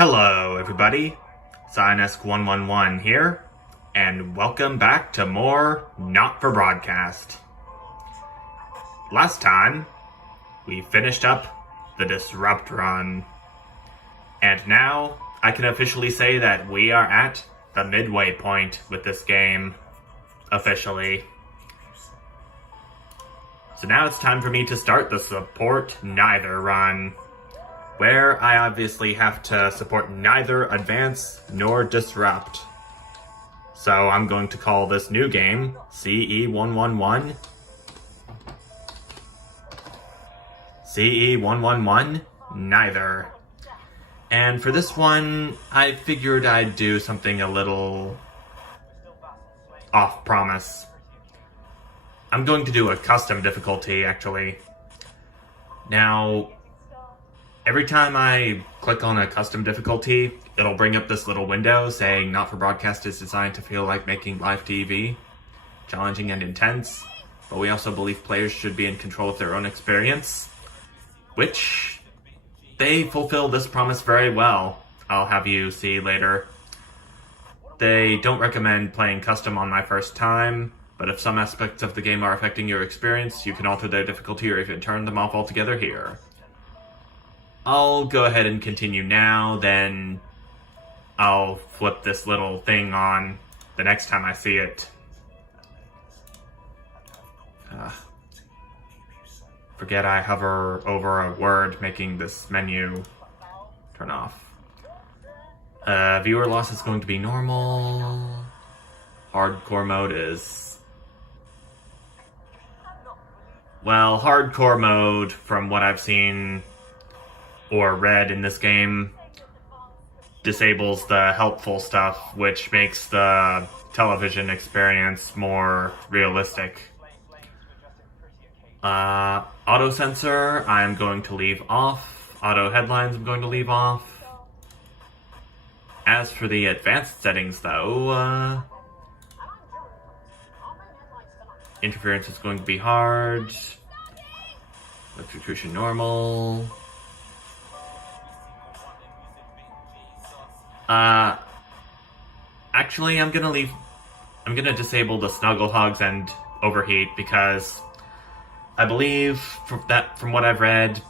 Hello everybody, Cyanesk111 here, and welcome back to more Not for Broadcast. Last time, we finished up the Disrupt run, and now I can officially say that we are at the midway point with this game, officially. So now it's time for me to start the Support Neither run, where I obviously have to support neither Advance nor Disrupt. So I'm going to call this new game CE111. CE111 Neither. And for this one, I figured I'd do something a little off-promise. I'm going to do a custom difficulty, actually. Now, every time I click on a custom difficulty, it'll bring up this little window saying Not for Broadcast is designed to feel like making live TV, challenging and intense, but we also believe players should be in control of their own experience, which they fulfill this promise very well, I'll have you see later. They don't recommend playing custom on my first time, but if some aspects of the game are affecting your experience, you can alter their difficulty or even turn them off altogether here. I'll go ahead and continue now, then I'll flip this little thing on the next time I see it. Forget I hover over a word, making this menu turn off. Viewer loss is going to be normal. Hardcore mode is... well, hardcore mode, from what I've seen or read in this game, disables the helpful stuff, which makes the television experience more realistic. Auto sensor, I'm going to leave off. Auto headlines, I'm going to leave off. As for the advanced settings, though, interference is going to be hard. Electrocution normal. Actually, I'm gonna disable the snuggle hugs and overheat because I believe from what I've read,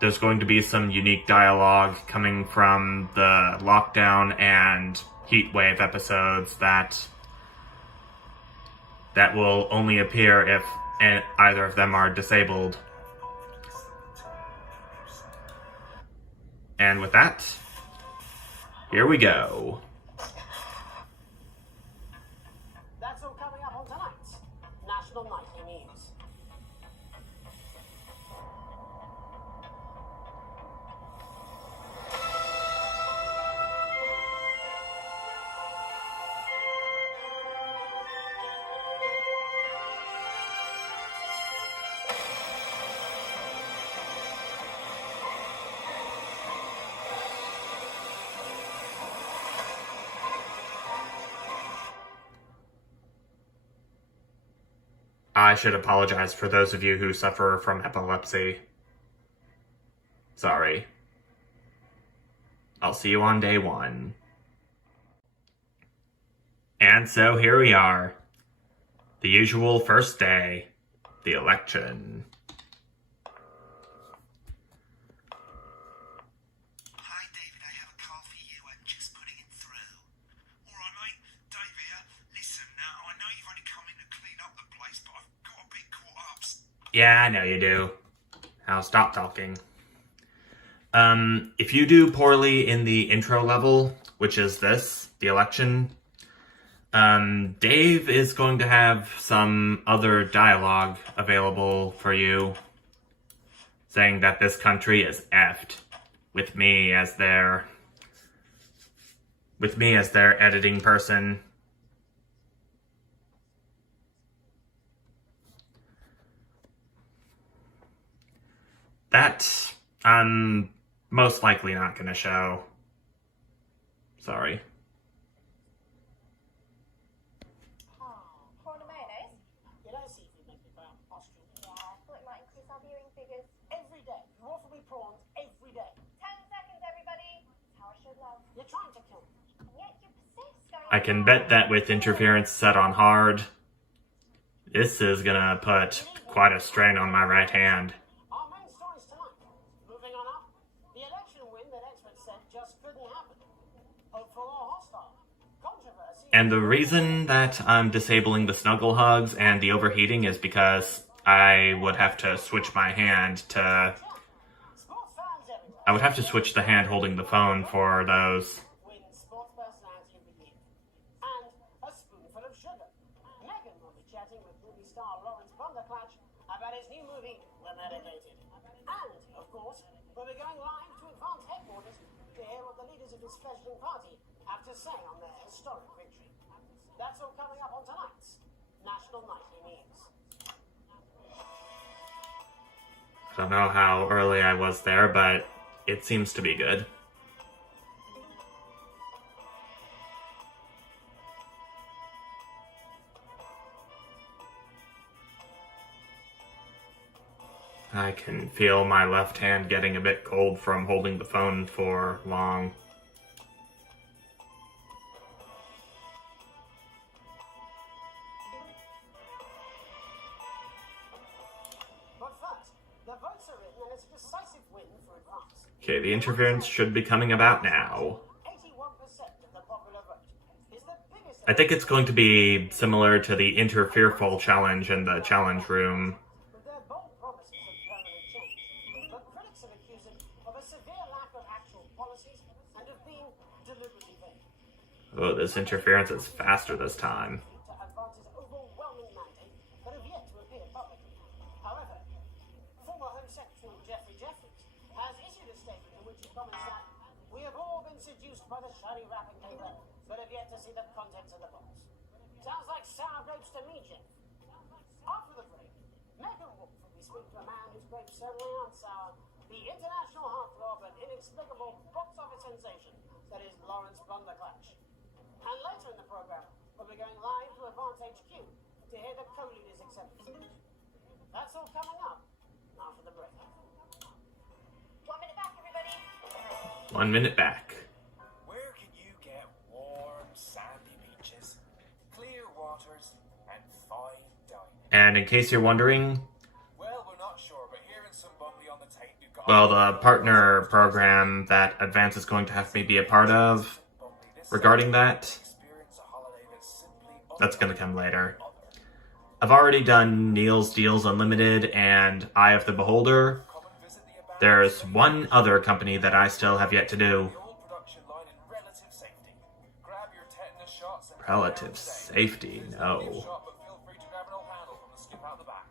there's going to be some unique dialogue coming from the lockdown and heatwave episodes that will only appear if either of them are disabled. And with that, here we go. That's all coming up on tonight's National Nightly News. I should apologize for those of you who suffer from epilepsy. Sorry. I'll see you on day one. And so here we are. The usual first day. The election. Hi, David, I have a call for you. I'm just putting it through. All right, mate. Dave here. Listen, now, I know you've only come in to clean up the place, but I've got a bit caught up. Yeah, I know you do. I'll stop talking. If you do poorly in the intro level, which is this, the election, Dave is going to have some other dialogue available for you, saying that this country is effed, with me as their editing person. That I'm most likely not going to show. Sorry. Corn and mayonnaise? You know, seafood makes me fat. Austrian. Yeah, I thought it might increase our viewing figures. Every day. You offer me prawns every day. 10 seconds, everybody. That's how I showed love. trying to kill me. And yet you persist, going I can bet that with interference set on hard, this is gonna put quite a strain on my right hand. Our main stories tonight. Moving on up, the election win that experts said just couldn't happen. Hopeful or hostile. Controversy. And the reason that I'm disabling the snuggle hugs and the overheating is because I would have to switch my hand to... Sports fans everywhere. I would have to switch the hand holding the phone for those. Win sports personality of the year. And a spoonful of sugar. Megan will be chatting with movie star Blunderclatch about his new movie, The Medicated. And, of course, we'll be going live to Advance headquarters to hear what the leaders of this fledgling party have to say on their historic victory. That's all coming up on tonight's National Nightly News. I don't know how early I was there, but it seems to be good. I can feel my left hand getting a bit cold from holding the phone for long. But first, the votes are in and it's a decisive win for Advance. Okay, the interference should be coming about now. 81% of the popular vote is the biggest. I think it's going to be similar to the Interfereful challenge in the challenge room. With their bold promises of permanent change. But critics have accused it of a severe lack of actual policies and of being deliberately vague. Oh, this interference is faster this time. To Advance's overwhelming mandate that have yet to appear publicly. However, former Home Secretary Jeffrey Jeffries has issued a statement in which he comments that we have all been seduced by the shiny wrapping paper but have yet to see the contents of the box. Sounds like sour grapes to me, Jeff. After the break, Megan Wolf will be speaking to a man whose grapes certainly aren't sour, the international heartthrob and inexplicable box office sensation that is Lawrence Blunderclatch. And later in the program, we'll be going live to Advance HQ to hear the co-leaders' acceptance speech. That's all coming up after the break. 1 minute back, everybody. 1 minute back. Where can you get warm, sandy beaches, clear waters, and fine dining? And in case you're wondering, Well, we're not sure, but here in some Bumley on the tape, you've got... well, the partner program that Advance is going to have me be a part of regarding that, Experience a holiday that's simply that's going to come later. I've already done Neil's Deals Unlimited and Eye of the Beholder. come and visit the abandoned There's one other company that I still have yet to do. the old production line in relative safety. Grab your tetanus shots and Relative safety, no. shot, but feel free to grab an old handle from the skip out the back.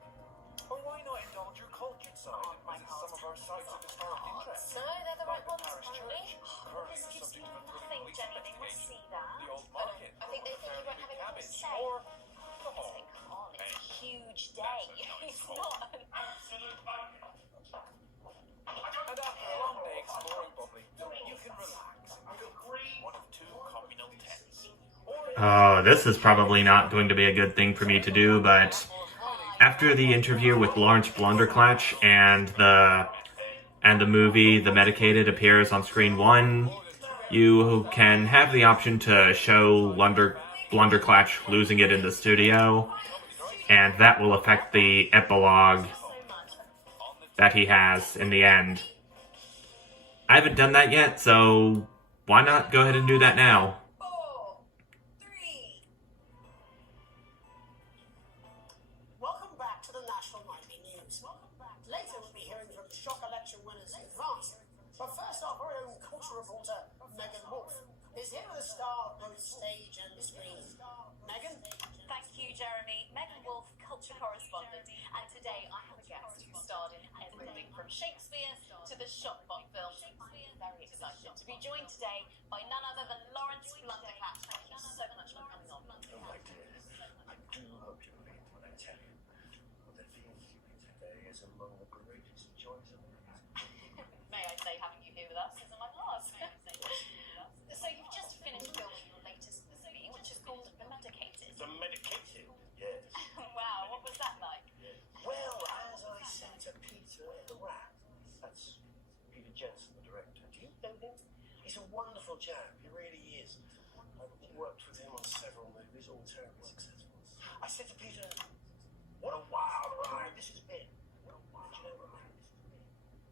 Or why not indulge your cultured side and visit some of our sites of historic interest? No, they're the right Like the ones, parish apparently. church, currently This gives subject me to a nothing, police Jenny. They must investigation. see that. The old market, I think they think you won't have anything to cabbage, say. or Yes, they can't. It's a huge day. It's not. And after a long day exploring Bumley, you can relax and cook one of two communal tents. Oh, this is probably not going to be a good thing for me to do, but after the interview with Lawrence Blunderclatch and the movie The Medicated appears on screen 1, you can have the option to show Blunderclatch losing it in the studio, and that will affect the epilogue that he has in the end. I haven't done that yet, so why not go ahead and do that now? 4, 3. Welcome back to the National Nightly News. Later we'll be hearing from shock election winners in Advance. But first off, our own culture reporter, Megan Wolf, is here with a star of both stage and screen. Megan? Thank you, Jeremy. Megan Wolf, culture correspondent, and today I have a guest who starred in everything from Shakespeare to the Shopbot film. Very excited to be joined today by none other than Lawrence Blunderclatch. Thank you so much for coming on. Oh, my dear, I do hope you believe when I tell you that being with you today is among the greatest joys of my life. May I say having you here with us is among ours. So you've just finished filming your latest movie, which is called The Medicated. The medicated, yes. Wow, what was that like? Well, as I said to Peter Rat, that's Peter Jensen, the director. Do you know him? He's a wonderful chap. He several movies, all terribly successful. I said to Peter, what a wild ride this has been. Do you know what I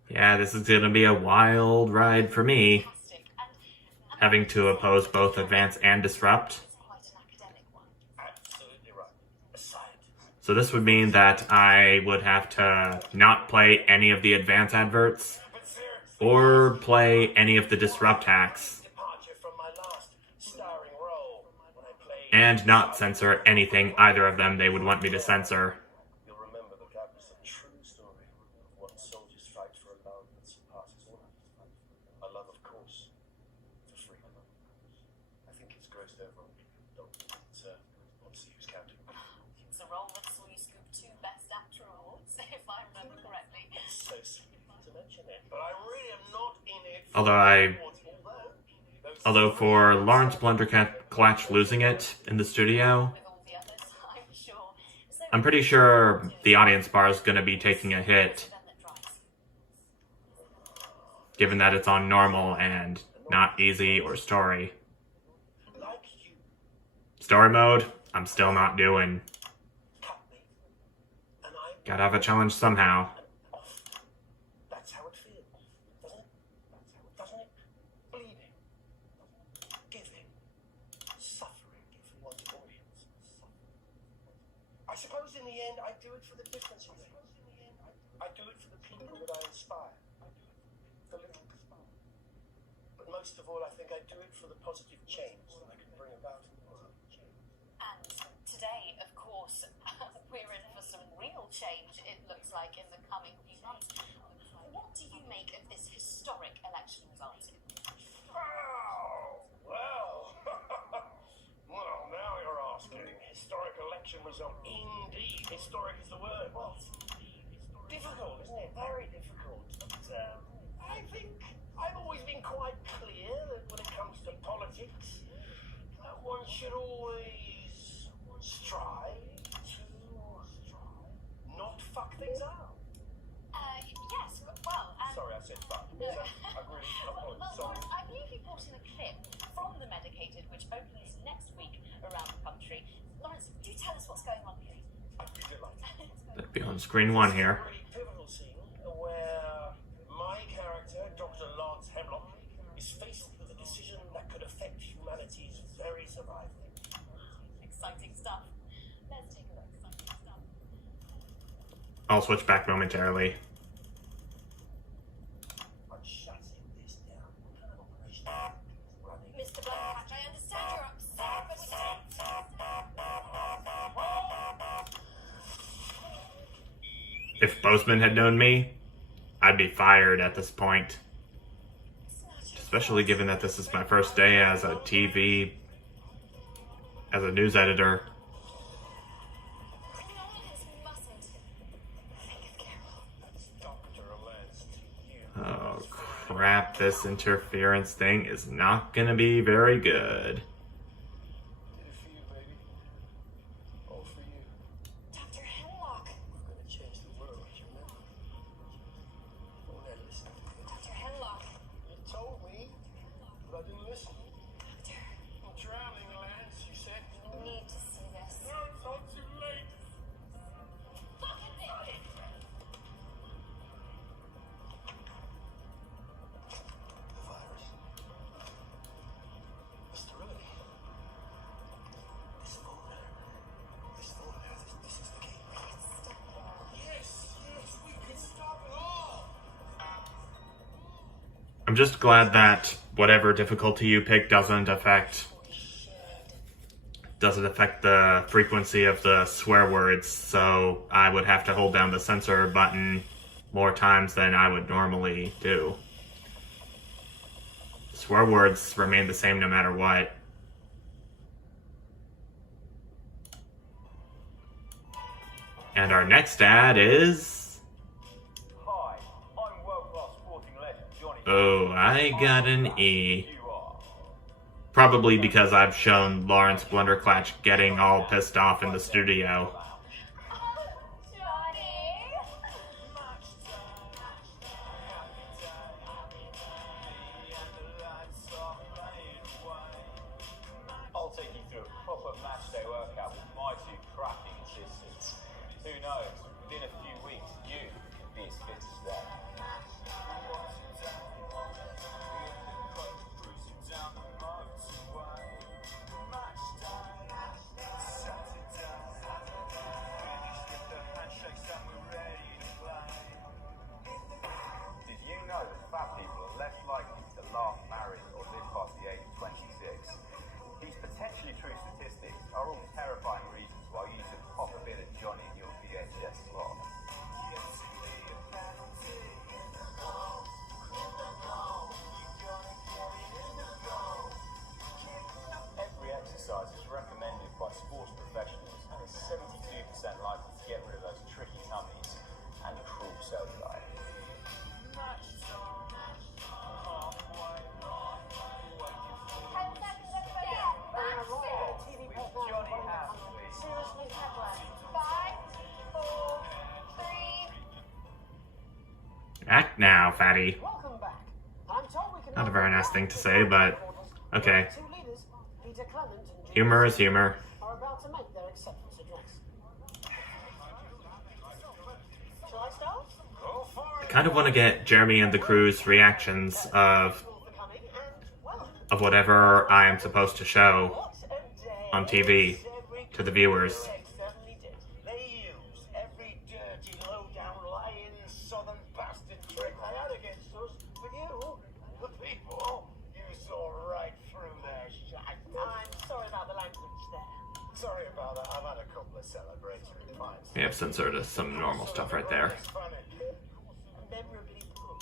mean? Yeah, this is gonna be a wild ride for me, Fantastic. And having to oppose both Advance and Disrupt. it's quite an academic one. Absolutely right. A scientist. So this would mean that I would have to not play any of the Advance adverts, But seriously, or play any of the Disrupt hacks, departure from my last starring role when I played. and not censor anything either of them they would want me to censor. You'll remember that that was a true story of what soldiers fight for a love that surpasses all. A love, of course, for freedom. I think it's grossed over on obviously who's counting. It's a role that saw you scoop 2 Best Actor awards, if I remember correctly. So silly to mention it, but I really am not in it for Although those Although for Lawrence Blunderclatch losing it in the studio, With all the others, I'm sure. So, I'm pretty sure the audience bar is gonna be taking a hit, then that drives. given that it's on normal and not easy or story. like you Story mode, I'm still not doing. cut me, and I Gotta have a challenge somehow. off. That's how it feels, doesn't it? Doesn't it? Bleeding, giving, suffering if you want audience. I suppose in the end I do it for the difference it makes. I do it for the people that I inspire. The little. But most of all, I think I do it for the positive change that I can bring about in the world. And today, of course, we're in for some real change, it looks like, in the coming few months. What do you make of this historic election result? Oh, well. Well, now you're asking. Historic election result. Indeed. Historic is the word. Well, difficult, isn't it? Very difficult. But I think I've always been quite clear that when it comes to politics, one should always strive to not fuck things up. Yes, well, Sorry, I said fuck. No. I really apologize. Well, Sorry. Lawrence, I believe you brought in a clip from The Medicated, which opens next week around the country. Lawrence, do tell us what's going on here. I'd be delighted. That'd be on screen 1 here. Really pivotal scene where my character, Dr. Lance Hemlock, is faced with a decision that could affect humanity's very survival. Exciting stuff. Let's take a look. Exciting stuff. I'll switch back momentarily. I'm shutting this down. What kind of operation is running? Mr. Blunderclatch, I understand you're upset, but we can't. If Bozeman had known me, I'd be fired at this point. Especially given that this is my first day as a news editor. This mustn't. Think of Carol. That's Dr. Lance to you. Oh crap, this interference thing is not gonna be very good. Did it for you, baby. All for you. Dr. Hemlock. We're gonna change the world, you remember? Oh, now listen. Dr. Hemlock. You told me, but I didn't listen. Doctor, I'm drowning, Lance, you said. you need to see this. No, it's not too late. Look at this! The virus. The sterility. This folder. This folder. This is the key. Yes, we can stop it all. I'm just glad that whatever difficulty you pick doesn't affect the frequency of the swear words, so I would have to hold down the censor button more times than I would normally do. Swear words remain the same no matter what. And our next ad is... Hi, I'm world-class sporting legend Johnny. Oh, I got an E. You are. Probably because I've shown Lawrence Blunderclatch getting all pissed off in the studio. I'll take you through a proper Act now, fatty. Welcome back. I'm told we can Not a very nice thing to say, but okay. Two leaders, Peter Clement and Jim Humor is humor. are about to make their acceptance address. Shall I start? Go for I it. kind of want to get Jeremy and the crew's reactions of For coming and, well, whatever I am supposed to show what a day. on TV to the viewers. They certainly did. They used every dirty, low-down, lying, southern bastard trick they had against us. But you, the people, you saw right through their shite. I'm sorry about the language there. Sorry about that. I've had a couple of celebratory pints. We have censored some normal stuff right there. It's funny. Memorably put.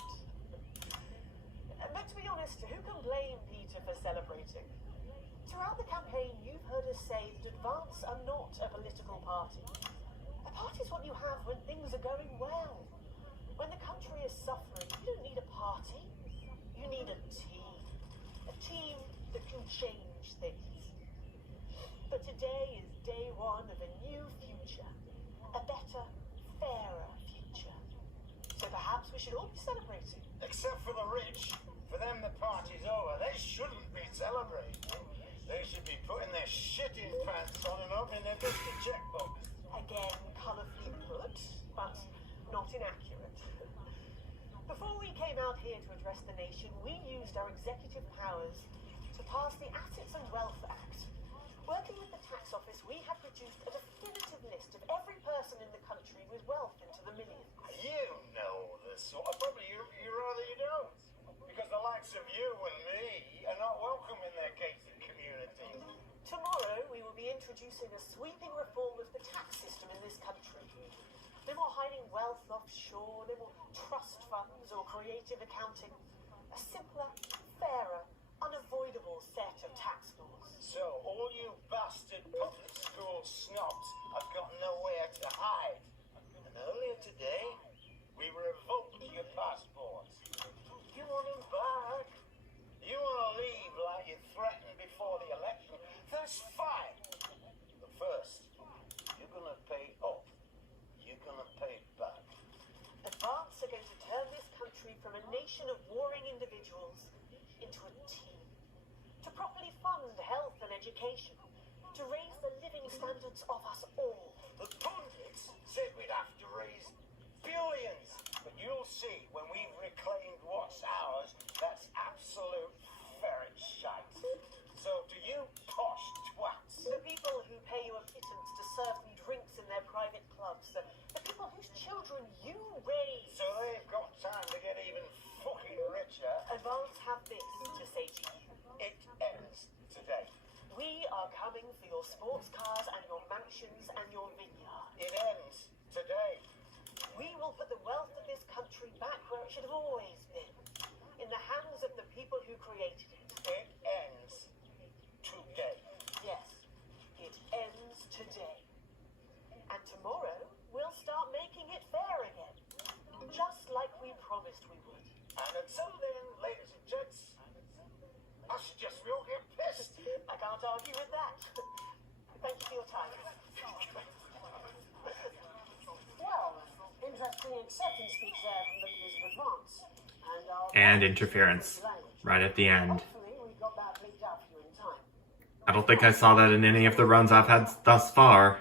But to be honest, who can blame Peter for celebrating? Throughout the campaign, you've heard us say that Advance are not a political party. A party is what you have when things are going well. When the country is suffering, you don't need a party. You need a team. A team that can change things. But today is day one of a new future. A better, fairer future. So perhaps we should all be celebrating. Except for the rich. For them, the party's over. They shouldn't be celebrating. They should be putting their shitting pants on and up in their dusty checkbooks. Again, colourfully put, but not inaccurate. Before we came out here to address the nation, we used our executive powers to pass the Assets and Wealth Act. Working with the tax office, we have produced a definitive list of every person in the country with wealth into the millions. You know the sort of probably you rather you don't. Because the likes of you and me are not welcome in their gated communities. Tomorrow, we will be introducing a sweeping reform of the tax system in this country. No more hiding wealth offshore, no more trust funds or creative accounting. A simpler, fairer, unavoidable set of tax laws. So all you bastard public school snobs have got nowhere to hide. And earlier today, we revoked your passports. You want them back? You want to leave like you threatened before the election? That's fine. But first, you're going to pay up. You're going to pay back. Advance are going to turn this country from a nation of warring individuals into a team. To properly fund health and education. To raise the living standards of us all. The pundits said we'd have to raise billions. But you'll see when we've reclaimed what's ours, that's absolute ferret shite. So to you posh twats, The people who pay you a pittance to serve them drinks in their private clubs. The people whose children you raise. so they've got time to get even fucking richer. Advance have this to say to you. It ends today. We are coming for your sports cars and your mansions and your vineyard. It ends today. We will put the wealth of this country back where it should have always been. In the hands of the people who created it. It ends today. Yes, it ends today. And tomorrow, we'll start making it fair again. Just like we promised we would. And until then, ladies and gents, I suggest we all get pissed. I can't argue with that. Thank you for your time. Well, interesting acceptance speech there from the leaders of Advance. And interference right at the end. Hopefully we got that bleeped out for you in time. I don't think I saw that in any of the runs I've had thus far.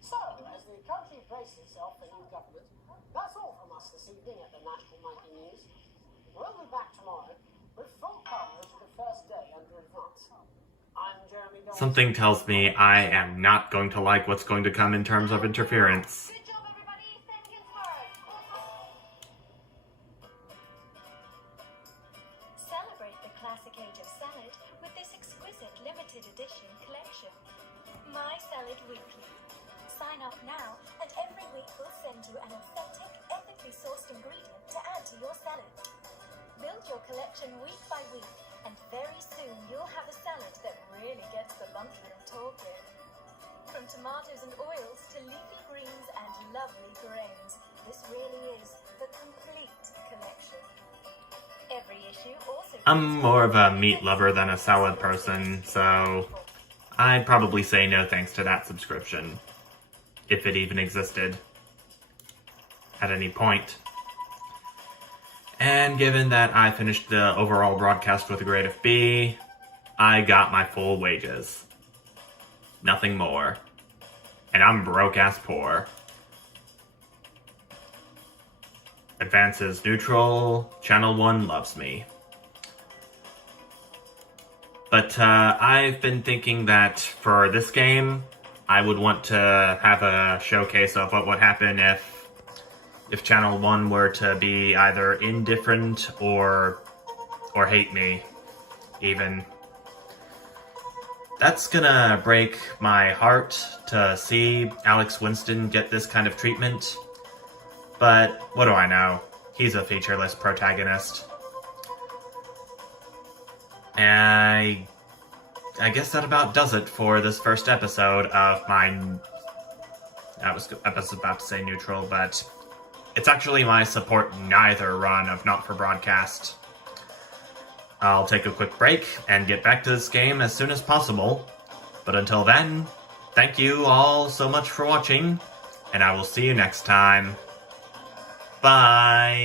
So, as the country braces itself for new government, that's all from us this evening at the National Nightly News. We'll be back tomorrow with full coverage of the first day under Advance. I'm Jeremy Gold. Something tells me I am not going to like what's going to come in terms of interference. Good job, everybody. Thank you tomorrow. Celebrate the classic age of salad with this exquisite limited edition collection. My Salad Weekly. Sign up now and every week we'll send you an authentic, ethically sourced ingredient to add to your salad. Build your collection week by week and very soon you'll have a salad that really gets the lunchroom talking. From tomatoes and oils to leafy greens and lovely grains, this really is the complete collection. Every issue also... I'm more of a meat lover than a salad person, so I'd probably say no thanks to that subscription, if it even existed at any point. And given that I finished the overall broadcast with a grade of B, I got my full wages. Nothing more. And I'm broke-ass poor. Advance is neutral. Channel 1 loves me. But I've been thinking that for this game, I would want to have a showcase of what would happen if Channel 1 were to be either indifferent or hate me, even. That's gonna break my heart to see Alex Winston get this kind of treatment. But what do I know? He's a featureless protagonist. And I guess that about does it for this first episode of my... I was about to say neutral, but it's actually my support neither run of Not For Broadcast. I'll take a quick break and get back to this game as soon as possible. But until then, thank you all so much for watching, and I will see you next time. Bye!